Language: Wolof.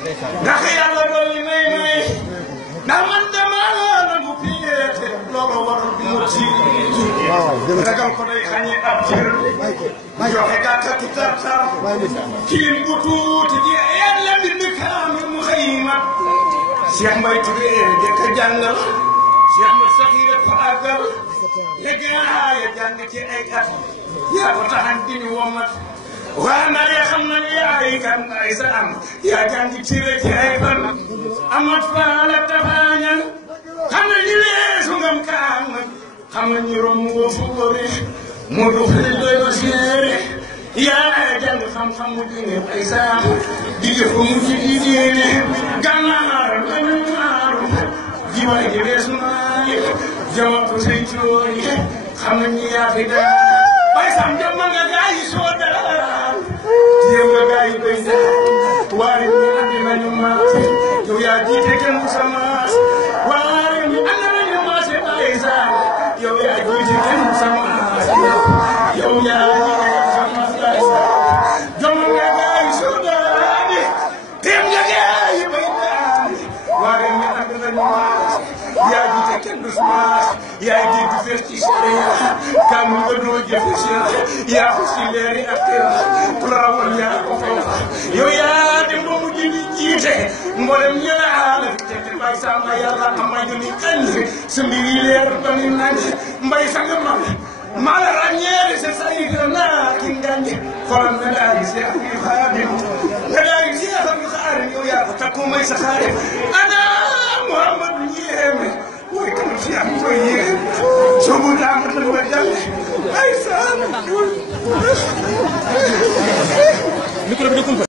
ndax yàlla dooli may ndax man damaa nangu piyeete loolu warul bi mu ci ragal ko day xañe ab cër joxe gàttati tartar kiin bu tuuti ji yàlla mbir mi kaamil mu xëyima Cheikh Mbaye Touré jëkk a jàngal Cheikh Mat Saxir ko àggal léegi jàng ci ay at yaa ko taxan di ñu womat waa naa ya xam nañu yaay kan ay sa am yaa jàng ci rek ci ay fan amat faala tabañal xam nañu leesu ngam kaam xam nañu romb ngoo fu góore moo du xale doy ba séere yaa jàng xam-xam mu dine ay saam di jëf ko mu ci di diine gànnaar gànnaaru jiwaay ji lees naay jawatu say cooy xam nañu yaa fi daal bay sam jam nga gaay yi soo daal yow nga gaay yi bay daal waari mi andi nañu maas yow yaa jiite kenn ku sa maas waari mi andi nañu maas bay sam yow yaa jiite kenn ku sa maas yow yaa jiite kenn ku sa maas bay sam jam nga gaay yi soo daal teem nga gaay yi bay daal waari mi andi nañu maas yaa jiite kenn du sa maas yaa jiite fees ci sharia kam nga doo jëfe Cheikh yaa ko si leeri ak ku la rawoon yaa ko fay yow yaa dem ba mujj di jiite mboolem ñaala fi te bay sama yàlla ama joni kañ sa mbir yi leer ba ni nañ mbay sa nga mag maa la ràññeere sa sayid naa ki ngànje xoolal nga daal di Cheikh bi Xaadim nga daal di Cheikh bi Xaadim yow yaa ko takku may sa xaadim ana Mouhamadou Ndiémé mooy kan si am koy yéex soo mu daama tan ba jàll ay sa micro bi